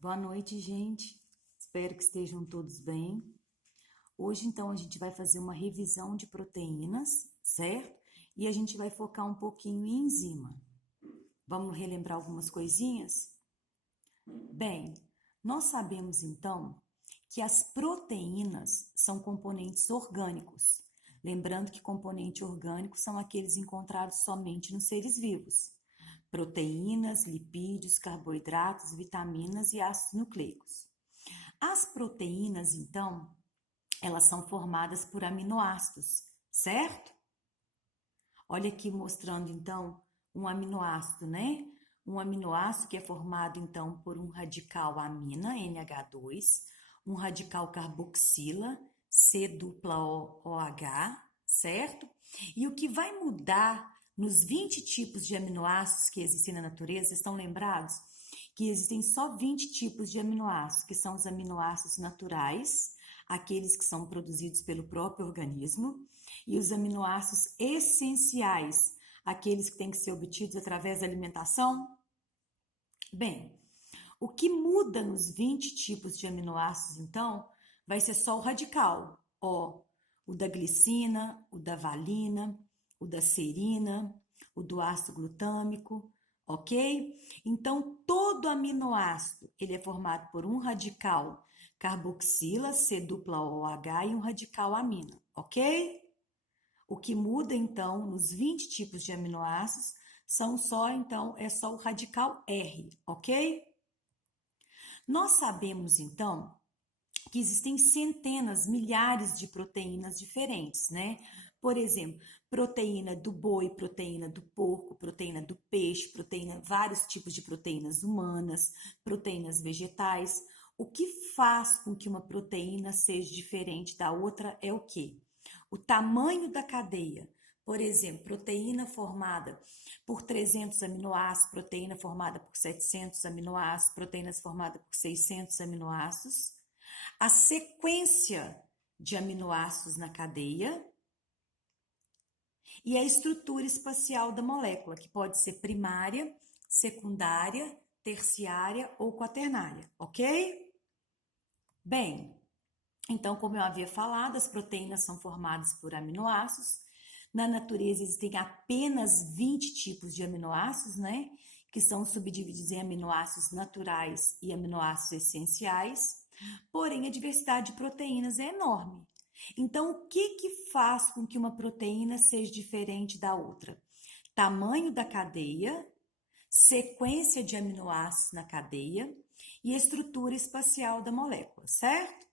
Boa noite, gente. Espero que estejam todos bem. Hoje, então, a gente vai fazer uma revisão de proteínas, certo? E a gente vai focar um pouquinho em enzima. Vamos relembrar algumas coisinhas? Bem, nós sabemos, então, que as proteínas são componentes orgânicos. Lembrando que componentes orgânicos são aqueles encontrados somente nos seres vivos. Proteínas, lipídios, carboidratos, vitaminas e ácidos nucleicos. As proteínas, então, elas são formadas por aminoácidos, certo? Olha aqui mostrando, então, um aminoácido, né? Um aminoácido que é formado, então, por um radical amina, NH2, um radical carboxila, C-OH, certo? E o que vai mudar nos 20 tipos de aminoácidos que existem na natureza, estão lembrados? Que existem só 20 tipos de aminoácidos, que são os aminoácidos naturais, aqueles que são produzidos pelo próprio organismo, e os aminoácidos essenciais, aqueles que têm que ser obtidos através da alimentação. Bem, o que muda nos 20 tipos de aminoácidos, então, vai ser só o radical, ó, o da glicina, o da valina, o da serina, o do ácido glutâmico, ok? Então, todo aminoácido, ele é formado por um radical carboxila, C-OH e um radical amina, ok? O que muda, então, nos 20 tipos de aminoácidos, é só o radical R, ok? Nós sabemos, então, que existem centenas, milhares de proteínas diferentes, né? Por exemplo, proteína do boi, proteína do porco, proteína do peixe, vários tipos de proteínas humanas, proteínas vegetais. O que faz com que uma proteína seja diferente da outra é o quê? O tamanho da cadeia. Por exemplo, proteína formada por 300 aminoácidos, proteína formada por 700 aminoácidos, proteínas formadas por 600 aminoácidos. A sequência de aminoácidos na cadeia e a estrutura espacial da molécula, que pode ser primária, secundária, terciária ou quaternária, ok? Bem, então, como eu havia falado, as proteínas são formadas por aminoácidos. Na natureza existem apenas 20 tipos de aminoácidos, né? Que são subdivididos em aminoácidos naturais e aminoácidos essenciais. Porém, a diversidade de proteínas é enorme. Então, o que faz com que uma proteína seja diferente da outra? Tamanho da cadeia, sequência de aminoácidos na cadeia e estrutura espacial da molécula, certo?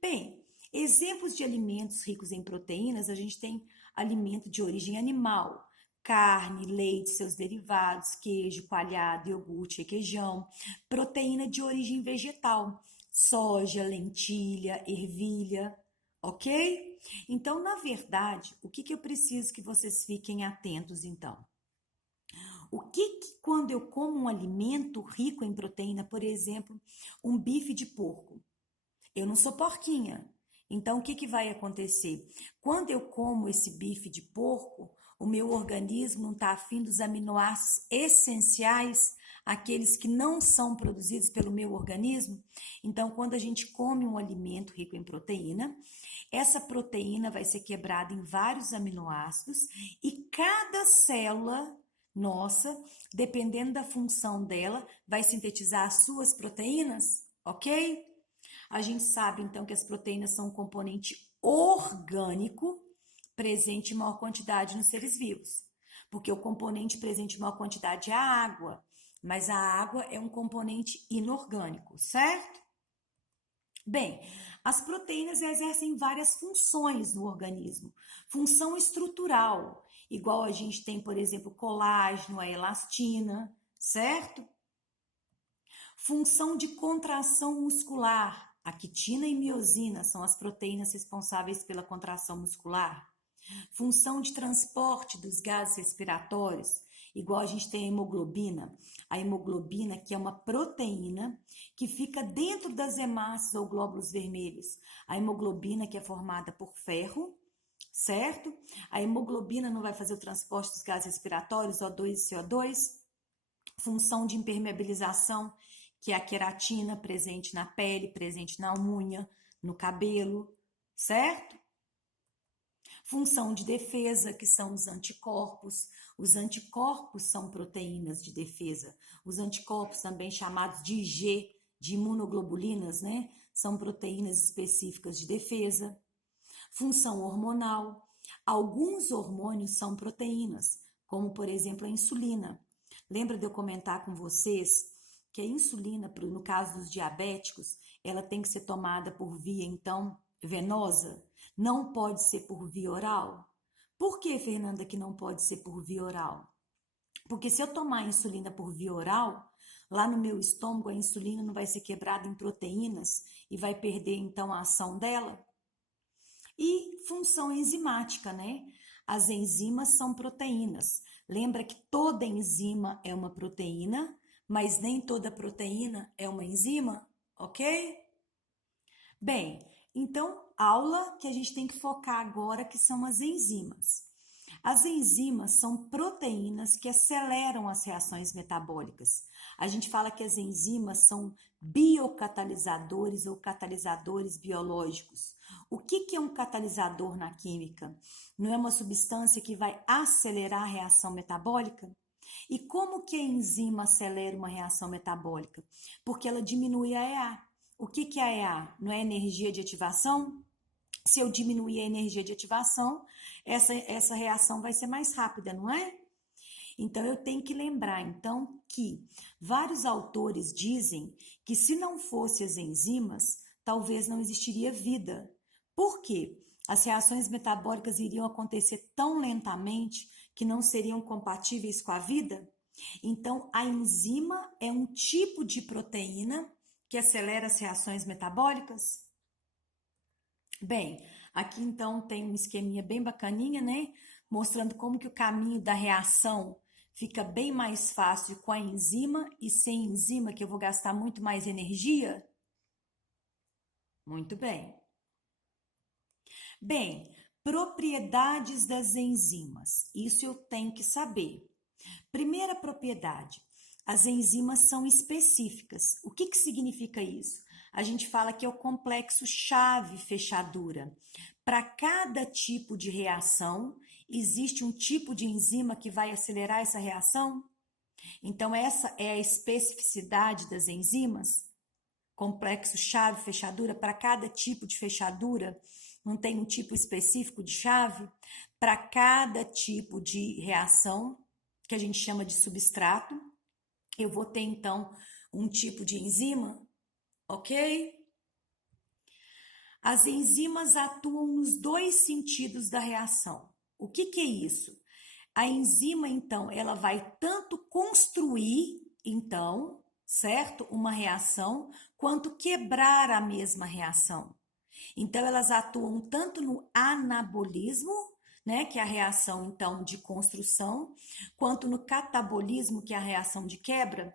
Bem, exemplos de alimentos ricos em proteínas, a gente tem alimento de origem animal, carne, leite, seus derivados, queijo, coalhada, iogurte, requeijão. Proteína de origem vegetal, soja, lentilha, ervilha, ok? Então, na verdade, o que eu preciso que vocês fiquem atentos, então? Quando eu como um alimento rico em proteína, por exemplo, um bife de porco, eu não sou porquinha. Então, o que vai acontecer? Quando eu como esse bife de porco, o meu organismo não está afim dos aminoácidos essenciais, aqueles que não são produzidos pelo meu organismo. Então, quando a gente come um alimento rico em proteína, essa proteína vai ser quebrada em vários aminoácidos e cada célula nossa, dependendo da função dela, vai sintetizar as suas proteínas, ok? A gente sabe, então, que as proteínas são um componente orgânico presente em maior quantidade nos seres vivos. Porque o componente presente em maior quantidade é a água, mas a água é um componente inorgânico, certo? Bem, as proteínas exercem várias funções no organismo. Função estrutural, igual a gente tem, por exemplo, colágeno, a elastina, certo? Função de contração muscular. A quitina e miosina são as proteínas responsáveis pela contração muscular. Função de transporte dos gases respiratórios, igual a gente tem a hemoglobina. A hemoglobina, que é uma proteína que fica dentro das hemácias ou glóbulos vermelhos. A hemoglobina, que é formada por ferro, certo? A hemoglobina não vai fazer o transporte dos gases respiratórios, O2 e CO2. Função de impermeabilização, que é a queratina presente na pele, presente na unha, no cabelo, certo? Função de defesa, que são os anticorpos. Os anticorpos são proteínas de defesa. Os anticorpos, também chamados de IG, de imunoglobulinas, né? São proteínas específicas de defesa. Função hormonal. Alguns hormônios são proteínas, como, por exemplo, a insulina. Lembra de eu comentar com vocês que a insulina, no caso dos diabéticos, ela tem que ser tomada por via, então, venosa? Não pode ser por via oral? Por que, Fernanda, que não pode ser por via oral? Porque se eu tomar a insulina por via oral, lá no meu estômago a insulina não vai ser quebrada em proteínas e vai perder, então, a ação dela? E função enzimática, né? As enzimas são proteínas. Lembra que toda enzima é uma proteína, mas nem toda proteína é uma enzima, ok? Bem, então, aula que a gente tem que focar agora, que são as enzimas. As enzimas são proteínas que aceleram as reações metabólicas. A gente fala que as enzimas são biocatalisadores ou catalisadores biológicos. O que é um catalisador na química? Não é uma substância que vai acelerar a reação metabólica? E como que a enzima acelera uma reação metabólica? Porque ela diminui a EA. O que é a EA? Não é energia de ativação? Se eu diminuir a energia de ativação, essa reação vai ser mais rápida, não é? Então, eu tenho que lembrar, então, que vários autores dizem que se não fossem as enzimas, talvez não existiria vida. Por quê? As reações metabólicas iriam acontecer tão lentamente que não seriam compatíveis com a vida? Então, a enzima é um tipo de proteína que acelera as reações metabólicas? Bem, aqui então tem um esqueminha bem bacaninha, né? Mostrando como que o caminho da reação fica bem mais fácil com a enzima e sem enzima, que eu vou gastar muito mais energia. Muito bem. Bem, propriedades das enzimas. Isso eu tenho que saber. Primeira propriedade, as enzimas são específicas. O que significa isso? A gente fala que é o complexo chave-fechadura. Para cada tipo de reação, existe um tipo de enzima que vai acelerar essa reação? Então, essa é a especificidade das enzimas. Complexo chave-fechadura, para cada tipo de fechadura, não tem um tipo específico de chave? Para cada tipo de reação, que a gente chama de substrato, eu vou ter, então, um tipo de enzima, ok? As enzimas atuam nos dois sentidos da reação. O que é isso? A enzima, então, ela vai tanto construir, então, certo? Uma reação, quanto quebrar a mesma reação. Então, elas atuam tanto no anabolismo, né, que é a reação, então, de construção, quanto no catabolismo, que é a reação de quebra.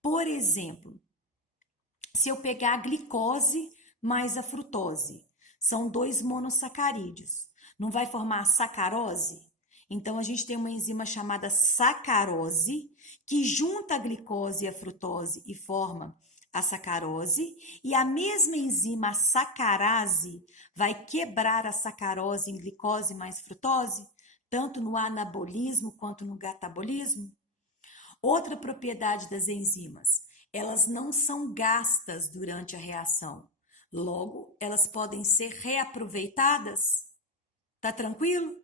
Por exemplo, se eu pegar a glicose mais a frutose, são dois monossacarídeos, não vai formar a sacarose? Então, a gente tem uma enzima chamada sacarose, que junta a glicose e a frutose e forma a sacarose, e a mesma enzima, a sacarase, vai quebrar a sacarose em glicose mais frutose, tanto no anabolismo quanto no catabolismo. Outra propriedade das enzimas, elas não são gastas durante a reação. Logo, elas podem ser reaproveitadas. Tá tranquilo?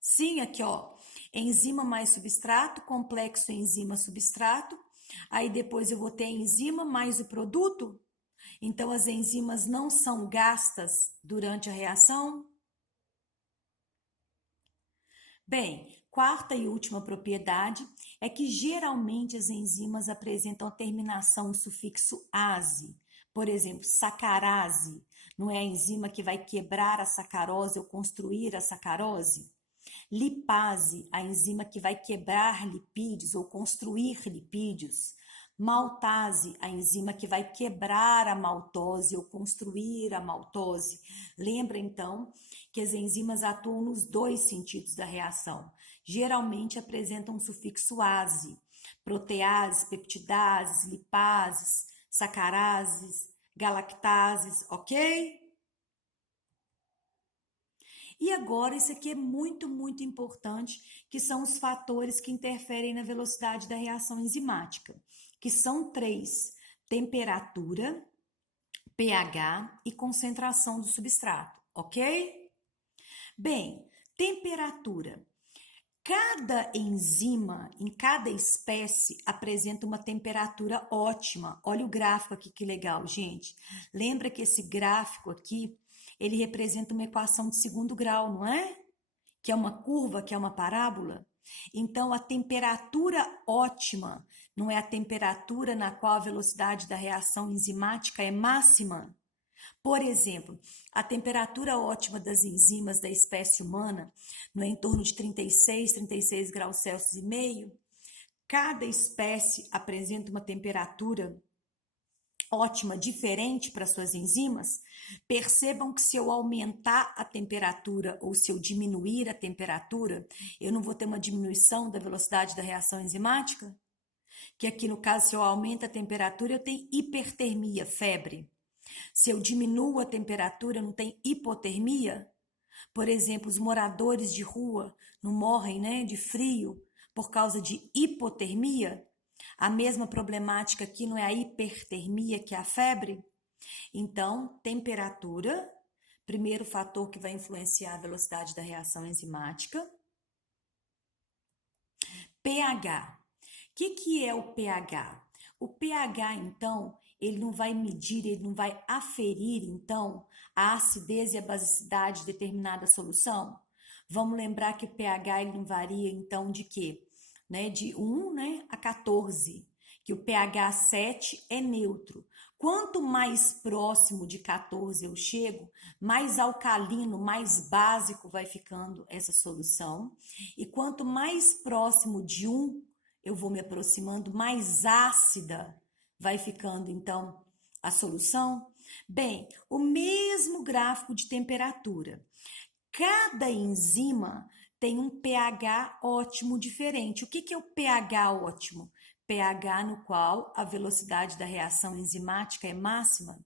Sim, aqui ó, enzima mais substrato, complexo enzima-substrato. Aí depois eu vou ter a enzima mais o produto. Então, as enzimas não são gastas durante a reação. Bem, quarta e última propriedade é que geralmente as enzimas apresentam terminação em sufixo ase. Por exemplo, sacarase, não é a enzima que vai quebrar a sacarose ou construir a sacarose? Lipase, a enzima que vai quebrar lipídios ou construir lipídios. Maltase, a enzima que vai quebrar a maltose ou construir a maltose. Lembra então que as enzimas atuam nos dois sentidos da reação. Geralmente apresentam um sufixo ase proteases, peptidases, lipases, sacarases, galactases, ok? E agora, isso aqui é muito, muito importante, que são os fatores que interferem na velocidade da reação enzimática, que são 3: temperatura, pH e concentração do substrato, ok? Bem, temperatura. Cada enzima, em cada espécie, apresenta uma temperatura ótima. Olha o gráfico aqui, que legal, gente. Lembra que esse gráfico aqui, ele representa uma equação de segundo grau, não é? Que é uma curva, que é uma parábola. Então, a temperatura ótima não é a temperatura na qual a velocidade da reação enzimática é máxima? Por exemplo, a temperatura ótima das enzimas da espécie humana não é em torno de 36 graus Celsius e meio. Cada espécie apresenta uma temperatura ótima diferente para suas enzimas. Percebam que se eu aumentar a temperatura ou se eu diminuir a temperatura, eu não vou ter uma diminuição da velocidade da reação enzimática? Que aqui no caso, se eu aumento a temperatura, eu tenho hipertermia, febre. Se eu diminuo a temperatura, não tem hipotermia? Por exemplo, os moradores de rua não morrem, né, de frio por causa de hipotermia? A mesma problemática aqui não é a hipertermia, que é a febre? Então, temperatura, primeiro fator que vai influenciar a velocidade da reação enzimática. pH. O que é o pH? O pH, então, ele não vai medir, ele não vai aferir, então, a acidez e a basicidade de determinada solução? Vamos lembrar que o pH ele não varia, então, de quê? Né? De 1, né, a 14, que o pH 7 é neutro. Quanto mais próximo de 14 eu chego, mais alcalino, mais básico vai ficando essa solução. E quanto mais próximo de 1 eu vou me aproximando, mais ácida vai ficando, então, a solução. Bem, o mesmo gráfico de temperatura. Cada enzima tem um pH ótimo diferente. O que é o pH ótimo? pH no qual a velocidade da reação enzimática é máxima.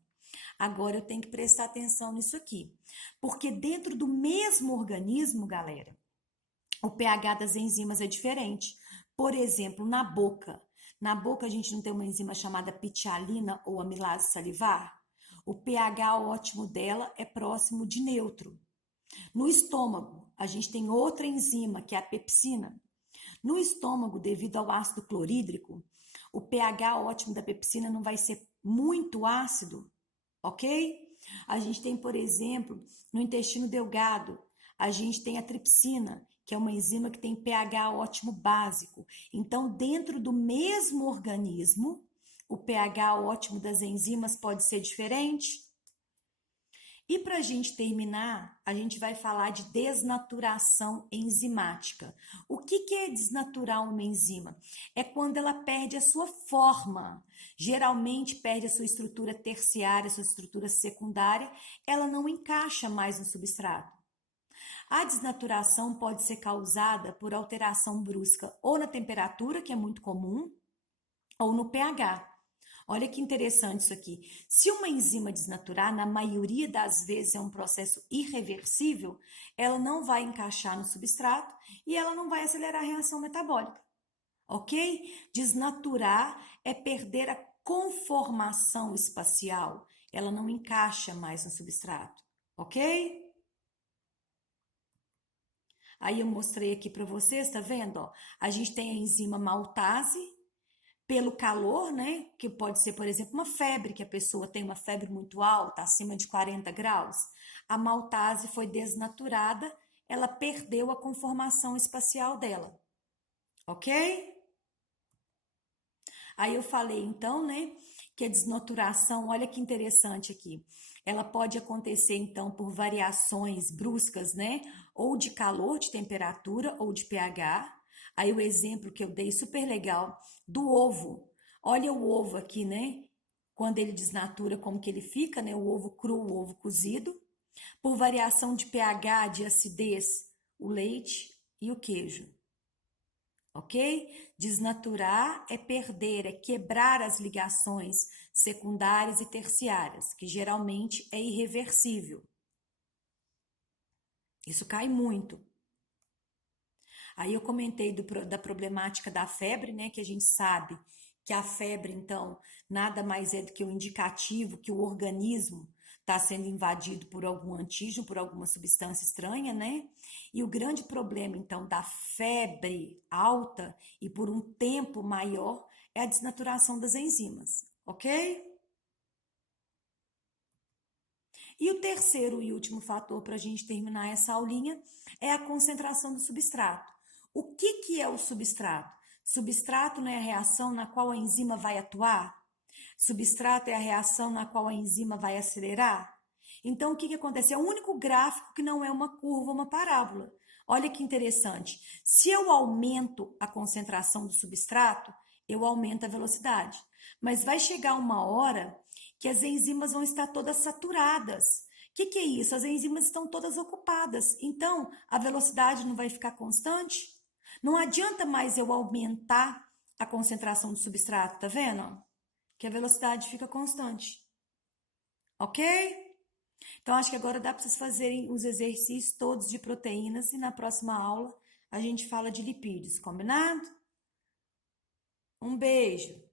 Agora eu tenho que prestar atenção nisso aqui, porque dentro do mesmo organismo, galera, o pH das enzimas é diferente. Por exemplo, na boca. Na boca a gente não tem uma enzima chamada pitialina ou amilase salivar? O pH ótimo dela é próximo de neutro. No estômago, a gente tem outra enzima, que é a pepsina. No estômago, devido ao ácido clorídrico, o pH ótimo da pepsina não vai ser muito ácido, ok? A gente tem, por exemplo, no intestino delgado, a gente tem a tripsina, que é uma enzima que tem pH ótimo básico. Então, dentro do mesmo organismo, o pH ótimo das enzimas pode ser diferente. E para a gente terminar, a gente vai falar de desnaturação enzimática. O que é desnaturar uma enzima? É quando ela perde a sua forma. Geralmente perde a sua estrutura terciária, a sua estrutura secundária, ela não encaixa mais no substrato. A desnaturação pode ser causada por alteração brusca ou na temperatura, que é muito comum, ou no pH. Olha que interessante isso aqui. Se uma enzima desnaturar, na maioria das vezes é um processo irreversível, ela não vai encaixar no substrato e ela não vai acelerar a reação metabólica. Ok? Desnaturar é perder a conformação espacial. Ela não encaixa mais no substrato. Ok? Aí eu mostrei aqui para vocês, tá vendo? Ó, a gente tem a enzima maltase, pelo calor, né? Que pode ser, por exemplo, uma febre, que a pessoa tem uma febre muito alta, acima de 40 graus. A maltase foi desnaturada, ela perdeu a conformação espacial dela. Ok? Aí eu falei, então, né? Que a desnaturação, olha que interessante aqui. Ela pode acontecer, então, por variações bruscas, né? Ou de calor, de temperatura, ou de pH. Aí o exemplo que eu dei, super legal, do ovo. Olha o ovo aqui, né? Quando ele desnatura, como que ele fica, né? O ovo cru, o ovo cozido. Por variação de pH, de acidez, o leite e o queijo. ok? Desnaturar é perder, é quebrar as ligações secundárias e terciárias, que geralmente é irreversível. Isso cai muito. Aí eu comentei da problemática da febre, né? Que a gente sabe que a febre, então, nada mais é do que um indicativo que o organismo está sendo invadido por algum antígeno, por alguma substância estranha, né? E o grande problema, então, da febre alta e por um tempo maior é a desnaturação das enzimas, ok? E o terceiro e último fator para a gente terminar essa aulinha é a concentração do substrato. O que é o substrato? Substrato não é a reação na qual a enzima vai atuar? Substrato é a reação na qual a enzima vai acelerar? Então, o que acontece? É o único gráfico que não é uma curva, uma parábola. Olha que interessante. Se eu aumento a concentração do substrato, eu aumento a velocidade. Mas vai chegar uma hora que as enzimas vão estar todas saturadas. O que é isso? As enzimas estão todas ocupadas. Então, a velocidade não vai ficar constante? Não adianta mais eu aumentar a concentração do substrato, tá vendo? Que a velocidade fica constante. Ok? Então, acho que agora dá para vocês fazerem os exercícios todos de proteínas e na próxima aula a gente fala de lipídios, combinado? Um beijo!